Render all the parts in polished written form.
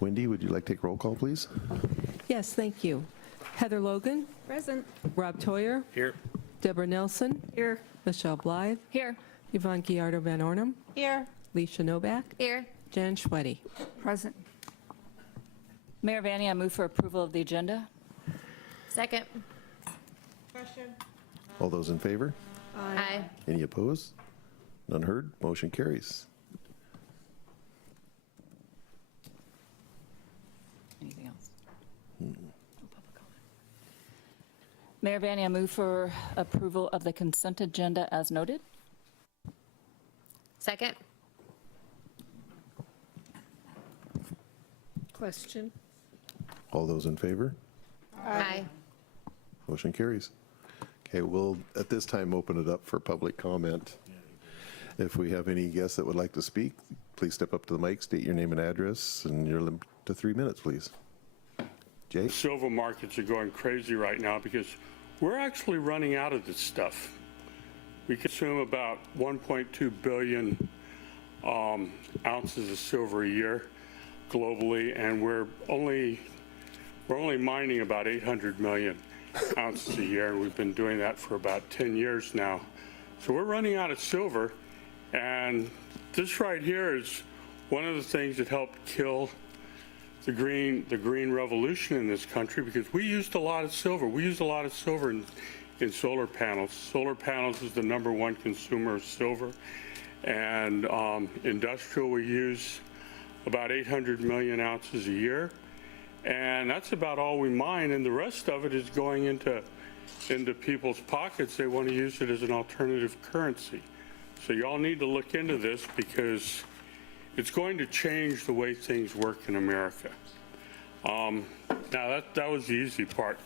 Wendy, would you like to take roll call, please? Yes, thank you. Heather Logan. Present. Rob Toyer. Here. Deborah Nelson. Here. Michelle Blythe. Here. Yvonne Guillardo Van Ornum. Here. Leisha Novak. Here. Jan Schweddy. Present. Mayor Vanny, I move for approval of the agenda. Second. Question. All those in favor? Aye. Any opposed? None heard. Motion carries. Anything else? No public comment. Mayor Vanny, I move for approval of the consent agenda as noted. Second. Question. All those in favor? Aye. Motion carries. Okay, we'll at this time open it up for public comment. If we have any guests that would like to speak, please step up to the mic, state your name and address, and you're limited to 3 minutes, please. Jay? Silver markets are going crazy right now because we're actually running out of this stuff. We consume about 1.2 billion ounces of silver a year globally, and we're only mining about 800 million ounces a year, and we've been doing that for about 10 years now. So we're running out of silver, and this right here is one of the things that helped kill the green revolution in this country, because we used a lot of silver. We used a lot of silver in solar panels. Solar panels is the #1 consumer of silver, and industrial, we use about 800 million ounces a year, and that's about all we mine, and the rest of it is going into people's pockets. They want to use it as an alternative currency. So y'all need to look into this, because it's going to change the way things work in America. Now that was the easy part.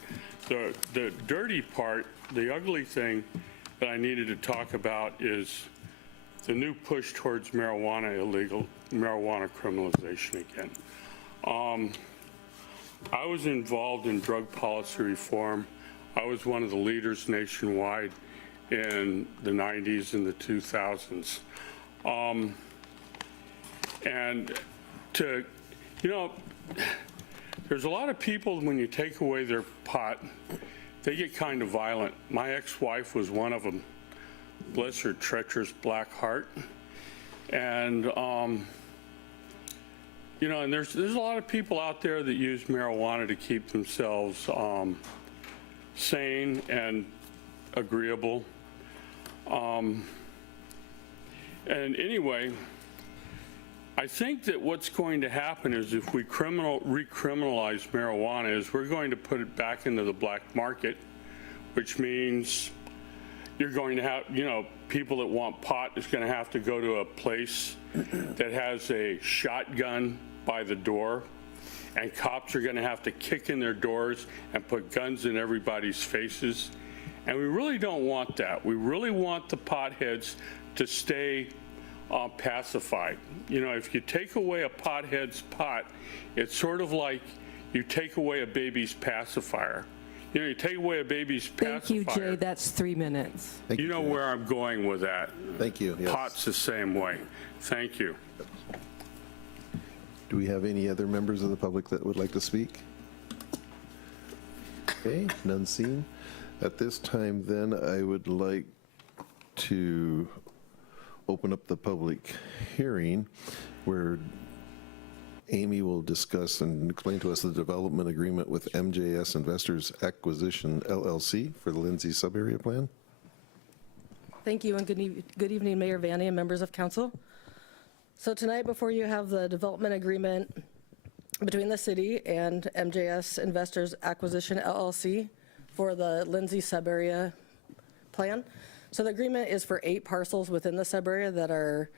The dirty part, the ugly thing that I needed to talk about is the new push towards illegal marijuana criminalization again. I was involved in drug policy reform. I was one of the leaders nationwide in the 90s and the 2000s. There's a lot of people, when you take away their pot, they get kind of violent. My ex-wife was one of them. Bless her treacherous black heart. And, and there's a lot of people out there that use marijuana to keep themselves sane and agreeable. And anyway, I think that what's going to happen is, if we recriminalize marijuana, is we're going to put it back into the black market, which means you're going to have, people that want pot is going to have to go to a place that has a shotgun by the door, and cops are going to have to kick in their doors and put guns in everybody's faces. And we really don't want that. We really want the potheads to stay pacified. If you take away a pothead's pot, it's sort of like you take away a baby's pacifier. You take away a baby's pacifier. Thank you, Jay. That's 3 minutes. You know where I'm going with that. Thank you. Yes. Pot's the same way. Thank you. Do we have any other members of the public that would like to speak? Okay, none seen. At this time, then, I would like to open up the public hearing, where Amy will discuss and explain to us the development agreement with MJS Investors Acquisition, LLC, for the Lindsay Subarea Plan. Thank you, and good evening, Mayor Vanny and members of council. So tonight, before you have the development agreement between the city and MJS Investors Acquisition, LLC, for the Lindsay Subarea Plan. So the agreement is for 8 parcels within the subarea that are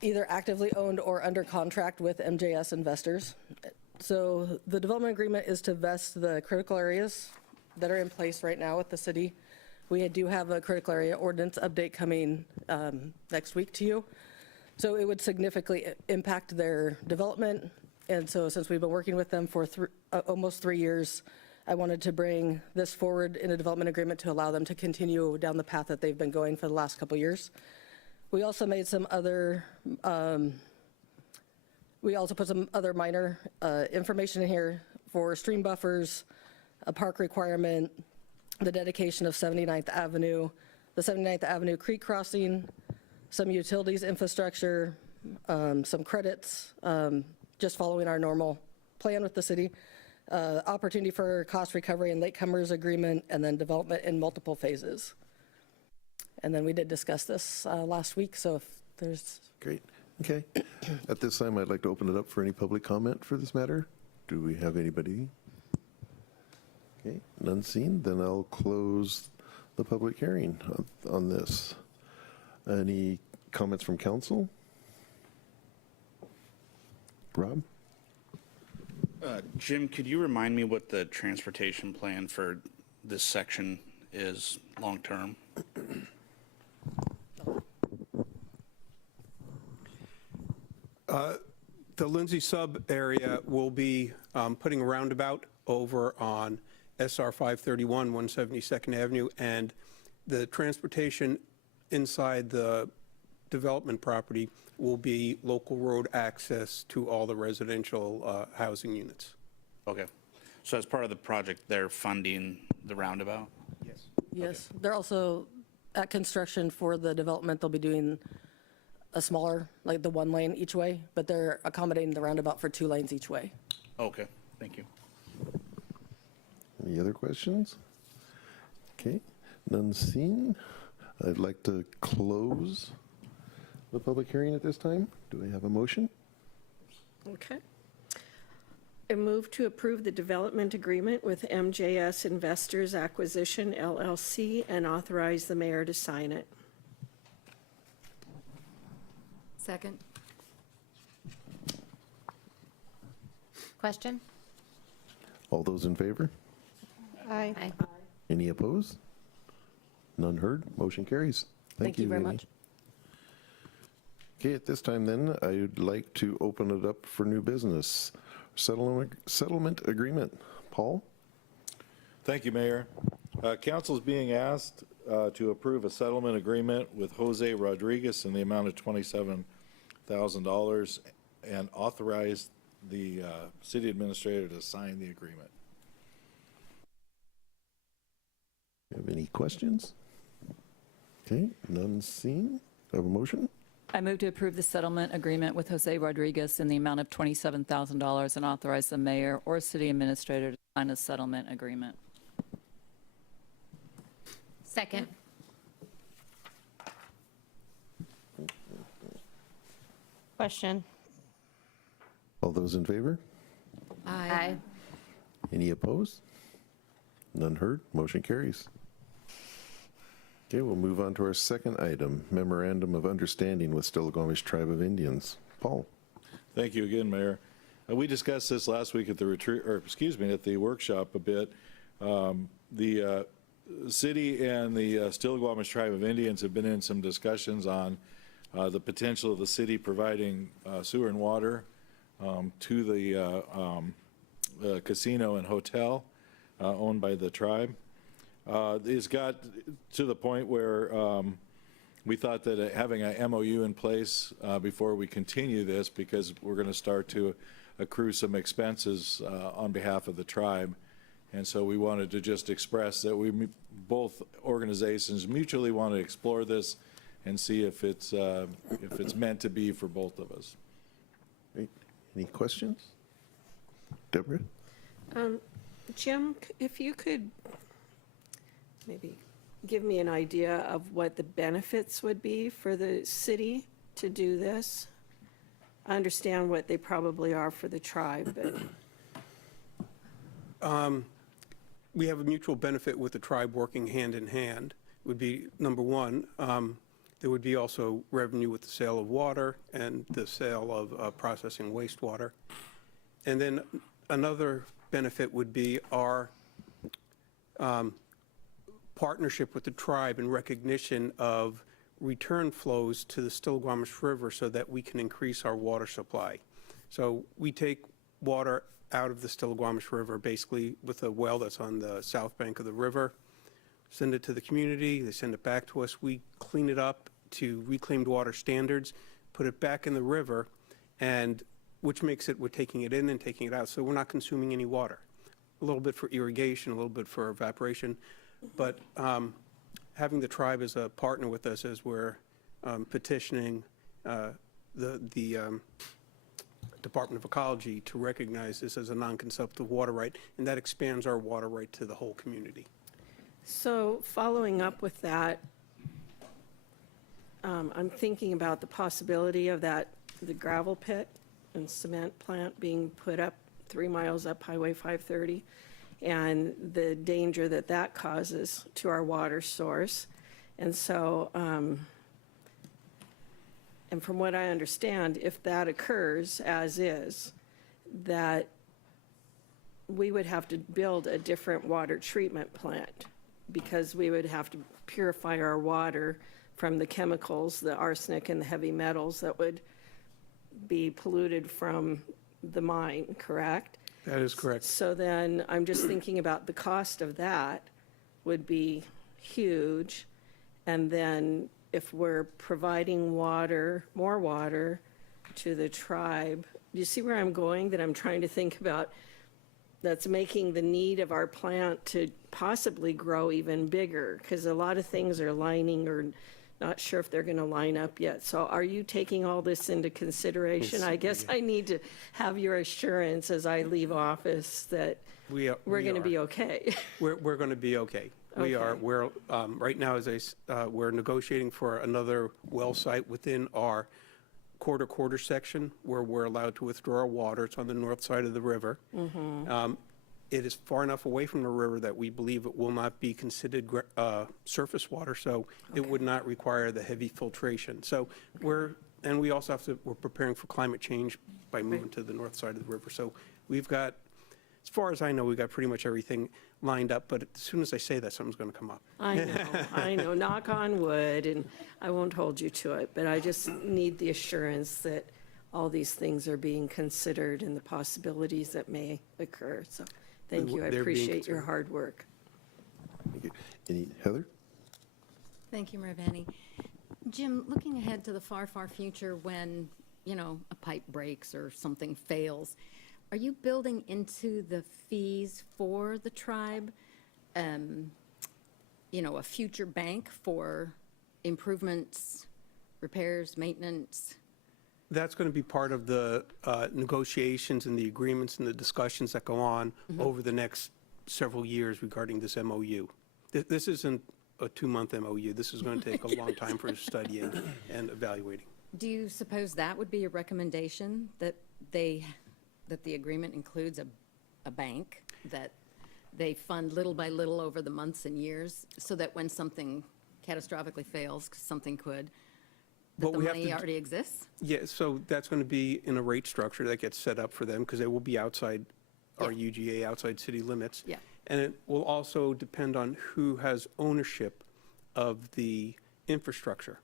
either actively owned or under contract with MJS Investors. So the development agreement is to vest the critical areas that are in place right now with the city. We do have a critical area ordinance update coming next week to you. So it would significantly impact their development. And so since we've been working with them for almost 3 years, I wanted to bring this forward in a development agreement to allow them to continue down the path that they've been going for the last couple of years. We also made some other We also put some other minor information in here for stream buffers, a park requirement, the dedication of 79th Avenue, the 79th Avenue Creek crossing, some utilities infrastructure, some credits, just following our normal plan with the city, opportunity for cost recovery and latecomers agreement, and then development in multiple phases. And then we did discuss this last week, so if there's... Great. Okay. At this time, I'd like to open it up for any public comment for this matter. Do we have anybody? Okay, none seen. Then I'll close the public hearing on this. Any comments from council? Rob? Jim, could you remind me what the transportation plan for this section is long-term? The Lindsay sub area will be putting a roundabout over on SR 531, 172nd Avenue, and the transportation inside the development property will be local road access to all the residential housing units. Okay. So as part of the project, they're funding the roundabout? Yes. Yes, they're also, at construction for the development, they'll be doing a smaller, like the one lane each way, but they're accommodating the roundabout for 2 lanes each way. Okay, thank you. Any other questions? Okay, none seen. I'd like to close the public hearing at this time. Do I have a motion? Okay. I move to approve the development agreement with MJS Investors Acquisition LLC and authorize the mayor to sign it. Second. Question? All those in favor? Aye. Any opposed? None heard. Motion carries. Thank you very Amy. much. Okay, at this time then, I would like to open it up for new business. Settlement agreement. Paul? Thank you, Mayor. Council is being asked to approve a settlement agreement with Jose Rodriguez in the amount of $27,000 and authorize the city administrator to sign the agreement. Have any questions? Okay, none seen. Have a motion? I move to approve the settlement agreement with Jose Rodriguez in the amount of $27,000 and authorize the mayor or city administrator to sign a settlement agreement. Second. Question? All those in favor? Aye. Any opposed? None heard. Motion carries. Okay, we'll move on to our second item, Memorandum of Understanding with Stillaguamish Tribe of Indians. Paul? Thank you again, Mayor. We discussed this last week at the retreat, or excuse me, at the workshop a bit. The city and the Stillaguamish Tribe of Indians have been in some discussions on the potential of the city providing sewer and water to the casino and hotel owned by the tribe. It's got to the point where we thought that having a MOU in place before we continue this, because we're going to start to accrue some expenses on behalf of the tribe. And so we wanted to just express that both organizations mutually want to explore this and see if it's meant to be for both of us. Great. Any questions? Deborah? Jim, if you could maybe give me an idea of what the benefits would be for the city to do this? I understand what they probably are for the tribe, but... We have a mutual benefit with the tribe working hand in hand. Would be number one. There would be also revenue with the sale of water and the sale of processing wastewater. And then another benefit would be our partnership with the tribe in recognition of return flows to the Stillaguamish River so that we can increase our water supply. So we take water out of the Stillaguamish River, basically with a well that's on the south bank of the river, send it to the community, they send it back to us, we clean it up to reclaimed water standards, put it back in the river, and which makes it, we're taking it in and taking it out, so we're not consuming any water. A little bit for irrigation, a little bit for evaporation, but having the tribe as a partner with us as we're petitioning the Department of Ecology to recognize this as a non-consumptive water right, and that expands our water right to the whole community. So following up with that, I'm thinking about the possibility of the gravel pit and cement plant being put up 3 miles up Highway 530, and the danger that that causes to our water source. And so, and from what I understand, if that occurs as is, that we would have to build a different water treatment plant, because we would have to purify our water from the chemicals, the arsenic and the heavy metals that would be polluted from the mine, correct? That is correct. So then I'm just thinking about the cost of that would be huge. And then if we're providing water, more water to the tribe, do you see where I'm going? That I'm trying to think about, that's making the need of our plant to possibly grow even bigger, because a lot of things are lining or not sure if they're going to line up yet. So are you taking all this into consideration? Yes, I guess I need to have your assurance as I leave office that we're going to be okay. We're going to be okay. We are. Okay. We're, right now, we're negotiating for another well site within our quarter section where we're allowed to withdraw our water. It's on the north side of the river. It is far enough away from the river that we believe it will not be considered surface water, so it would not require the heavy filtration. So and we also we're preparing for climate change by moving to the north side of the river. So we've got, as far as I know, we've got pretty much everything lined up, but as soon as I say that, something's going to come up. I know, knock on wood, and I won't hold you to it, but I just need the assurance that all these things are being considered and the possibilities that may occur. So thank you, I They're being appreciate your considered. hard work. Thank you. Heather? Thank you, Mayor Vanny. Jim, looking ahead to the far, far future when, a pipe breaks or something fails, are you building into the fees for the tribe, a future bank for improvements, repairs, maintenance? That's going to be part of the negotiations and the agreements and the discussions that go on over the next several years regarding this MOU. This isn't a 2-month MOU. This is going to take a long time for studying and evaluating. Do you suppose that would be a recommendation, that the agreement includes a bank, that they fund little by little over the months and years, so that when something catastrophically fails, 'cause something could, that the money already exists? Yeah, so that's going to be in a rate structure that gets set up for them, because they will be outside our UGA, outside city limits. Yeah. And it will also depend on who has ownership of the infrastructure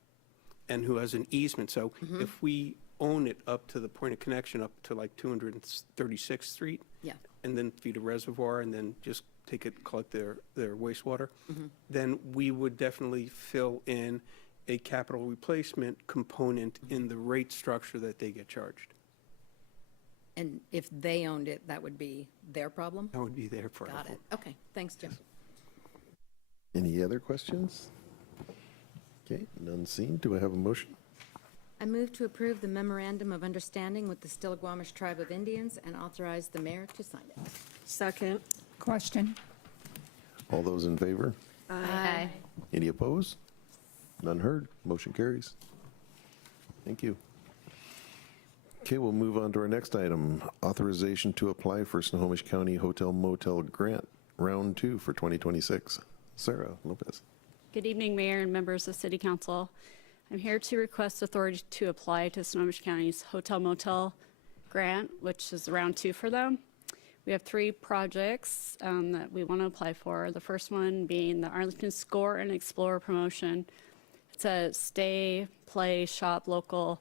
and who has an easement. So if we own it up to the point of connection, up to like 236th Street, Yeah. and then feed a reservoir and then just take it, collect their wastewater, then we would definitely fill in a capital replacement component in the rate structure that they get charged. And if they owned it, that would be their problem? That would be their problem. Got it. Okay, thanks, Jim. Any other questions? Okay, none seen. Do I have a motion? I move to approve the memorandum of understanding with the Stillaguamish Tribe of Indians and authorize the mayor to sign it. Second. Question. All those in favor? Aye. Any opposed? None heard. Motion carries. Thank you. Okay, we'll move on to our next item, authorization to apply for Snohomish County Hotel Motel Grant, Round 2 for 2026. Sarah Lopez. Good evening, Mayor and members of City Council. I'm here to request authority to apply to Snohomish County's Hotel Motel Grant, which is Round 2 for them. We have 3 projects that we want to apply for. The first one being the Arlington Score and Explore promotion. It's a stay, play, shop local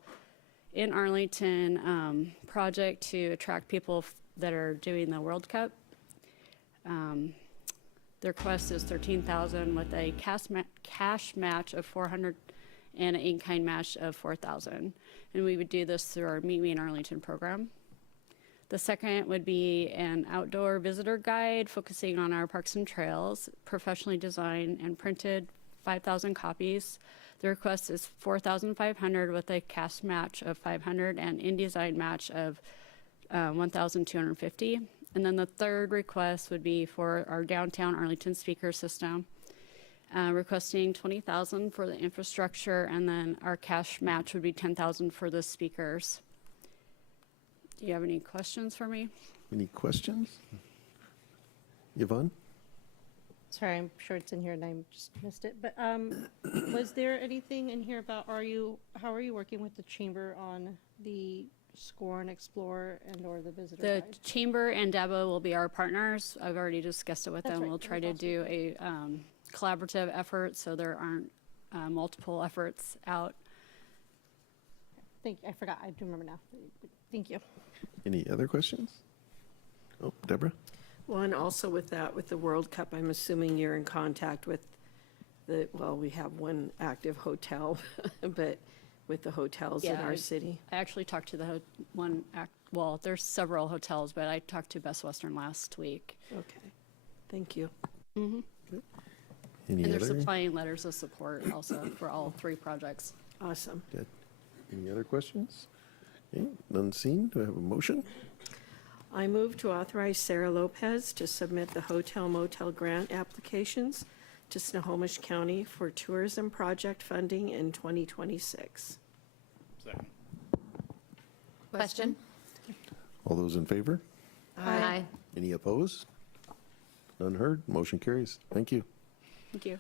in Arlington project to attract people that are doing the World Cup. The request is $13,000 with a cash match of $400 and an in-kind match of $4,000. And we would do this through our Meet Me in Arlington program. The second would be an outdoor visitor guide focusing on our parks and trails, professionally designed and printed, 5,000 copies. The request is 4,500 with a cash match of 500 and InDesign match of 1,250. And then the third request would be for our downtown Arlington speaker system, requesting 20,000 for the infrastructure, and then our cash match would be 10,000 for the speakers. Do you have any questions for me? Any questions? Yvonne? Sorry, I'm sure it's in here and I just missed it, but was there anything in here about, how are you working with the chamber on the Score and Explore and or the visitor The guide? chamber and Dabo will be our partners. I've already discussed it with That's them. right, We'll that try was to awesome. do a collaborative effort so there aren't multiple efforts out. I forgot, I do remember now. Thank you. Any other questions? Oh, Deborah? Well, and also with that, with the World Cup, I'm assuming you're in contact with we have one active hotel, but with the hotels in Yeah, our city. I actually talked to there's several hotels, but I talked to Best Western last week. Okay, thank you. Any And they're other? supplying letters of support also for all three projects. Awesome. Good. Any other questions? Okay, none seen. Do I have a motion? I move to authorize Sarah Lopez to submit the hotel motel grant applications to Snohomish County for tourism project funding in 2026. Second. Question? All those in favor? Aye. Any opposed? None heard. Motion carries. Thank you. Thank you.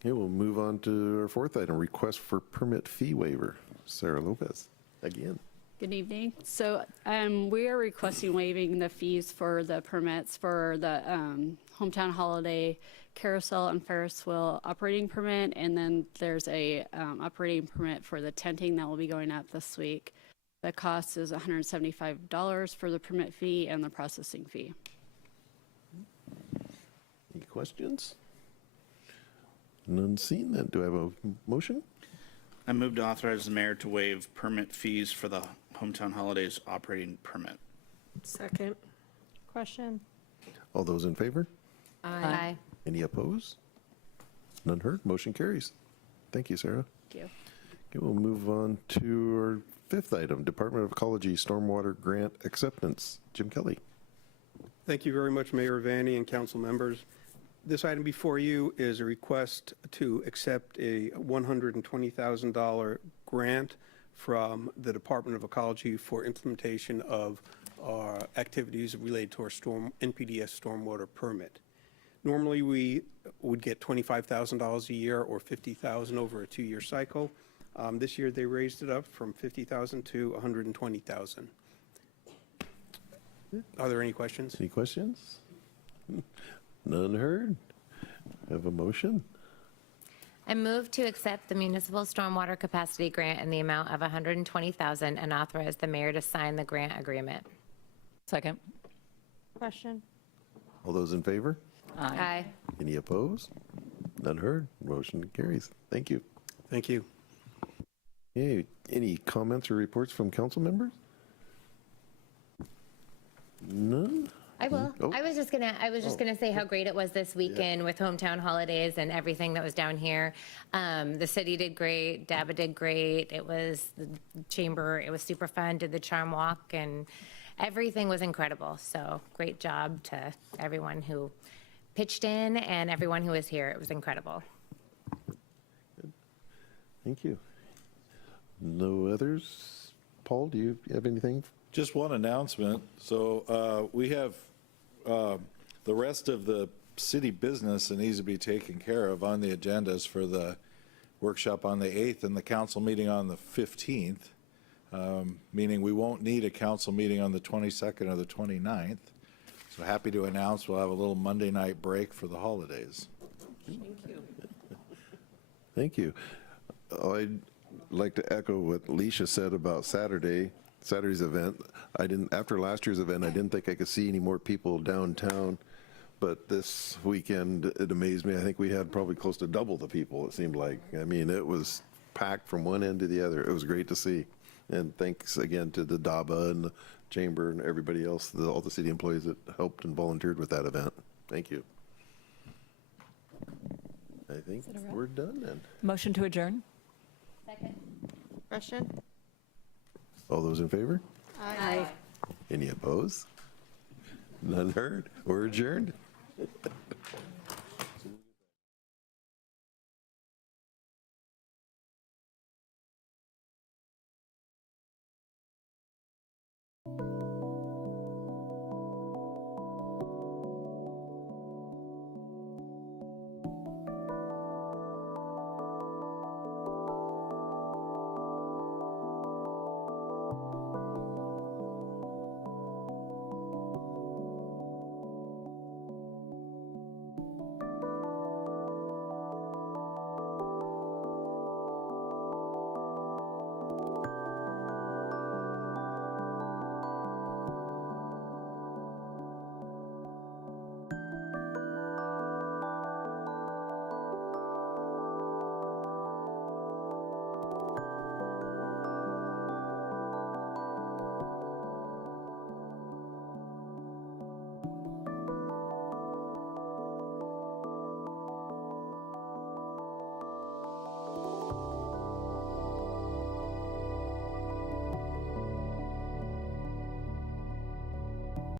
Okay, we'll move on to our fourth item, request for permit fee waiver. Sarah Lopez, again. Good evening. So we are requesting waiving the fees for the permits for the Hometown Holiday Carousel and Ferris wheel operating permit, and then there's a operating permit for the tenting that will be going up this week. The cost is $175 for the permit fee and the processing fee. Any questions? None seen. Then do I have a motion? I move to authorize the mayor to waive permit fees for the Hometown Holidays operating permit. Second. Question? All those in favor? Aye. Any opposed? None heard. Motion carries. Thank you, Sarah. Thank you. Okay, we'll move on to our fifth item, Department of Ecology Stormwater Grant Acceptance. Jim Kelly. Thank you very much, Mayor Vanny and council members. This item before you is a request to accept a $120,000 grant from the Department of Ecology for implementation of activities related to our NPDES stormwater permit. Normally, we would get $25,000 a year or $50,000 over a 2-year cycle. This year, they raised it up from $50,000 to $120,000. Are there any questions? Any questions? None heard. Have a motion? I move to accept the municipal stormwater capacity grant in the amount of $120,000 and authorize the mayor to sign the grant agreement. Second. Question? All those in favor? Aye. Any opposed? None heard. Motion carries. Thank you. Thank you. Okay, any comments or reports from council members? None? I will. Oh. I was just gonna say how great it was this weekend with Hometown Holidays and everything that was down here. The city did great. DABA did great. It was the chamber. It was super fun. Did the charm walk and everything was incredible. So great job to everyone who pitched in and everyone who was here. It was incredible. Thank you. No others? Paul, do you have anything? Just one announcement. So we have the rest of the city business that needs to be taken care of on the agendas for the workshop on the 8th and the council meeting on the 15th, meaning we won't need a council meeting on the 22nd or the 29th. So happy to announce we'll have a little Monday night break for the holidays. Thank you. Thank you. I'd like to echo what Leisha said about Saturday's event. After last year's event, I didn't think I could see any more people downtown, but this weekend, it amazed me. I think we had probably close to double the people, it seemed like. I mean, it was packed from one end to the other. It was great to see. And thanks again to the DABA and chamber and everybody else, all the city employees that helped and volunteered with that event. Thank you. I think we're done then. Motion to adjourn? Question? All those in favor? Aye. Any opposed? None heard? We're adjourned.